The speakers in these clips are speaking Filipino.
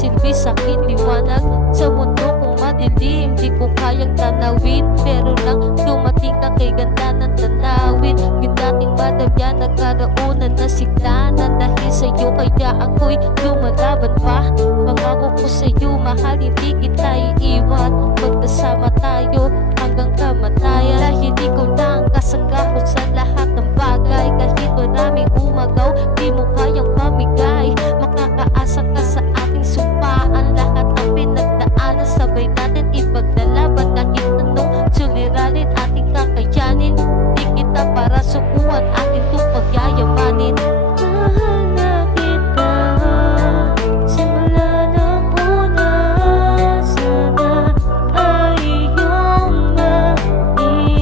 nagsisilbi sa'kin liwanag sa mundo kung madilim. Di ko kayang tanawin, pero nang dumating ka kay ganda ng tanawin. Yung dating madamya nagkaraunan na siglanan. Dahil sa'yo kaya ako'y lumalaban pa. Pangako ko sa'yo mahal, hindi kita iiwan. Magkasama tayo hanggang kamatayan. Dahil ikaw lang kasangga ko sa lahat ng bagay. Kahit maraming umagaw, di mo kayang pamigay. Makakaasa ka sa ating sumpaan. Lahat ang pinagdaanan, sabay natin ipaglalaban. Kahit anong suliranin ating kakayanin, di kita para sukuan, atin itong pagyayamanin. Mahal na kita simula ng una. Sana ay iyong maintindihan.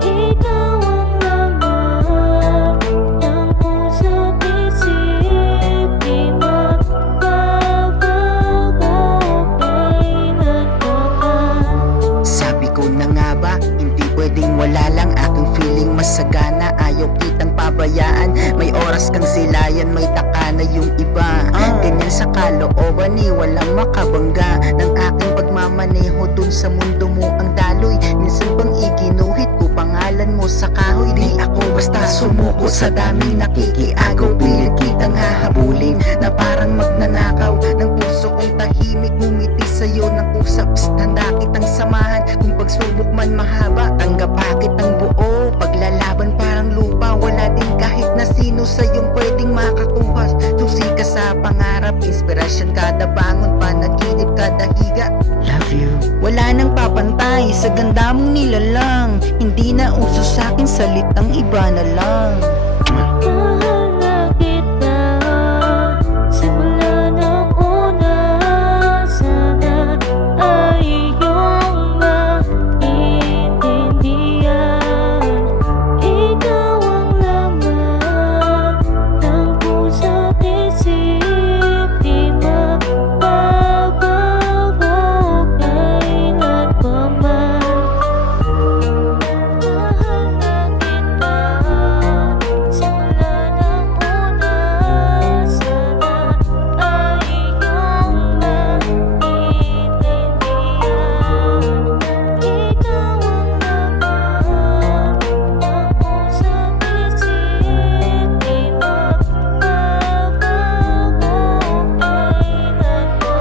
Ikaw ang laman ng puso't isip. Di magbabago kailan ka man. Sabi ko na nga ba, hindi pwedeng wala lang aking feeling masagana. Ayaw kitang pabayaan, may oras kang silayan, may taka na yung iba. Ganyan sa kalooban ni walang makabangga ng aking pagmamaneho dun sa mundo mo ang daloy. Minsan bang iginuhit ko pangalan mo sa kahoy? Di ako basta sumuko sa daming nakikiagaw. Pilit kitang hahabulin na parang magnanakaw ng puso kong tahimik. Ngumiti sa'yo ng usap, handa kitang samahan. Kung pagsubok man mahaba, tanggap kitang buo. Paglalaban parang lupa, wala din kahit na sino sa'yong pwedeng makakuha. Susi ka sa pangarap, inspirasyon kada bangon, panaginip kada higa. Love you. Wala nang papantay sa ganda mong nilalang. Hindi na uso sa'kin salitang iba na lang. Mahal na kita simula ng una. Sana ay iyong maintindihan. Ikaw ang laman ng puso't isip. Di magbabago kailan pa man. Mahal na kita simula ng una. Sana ay iyong maintindihan. Ikaw ang laman ng puso't isip. Di magbabago kailan pa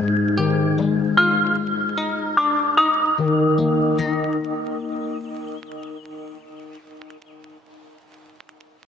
man.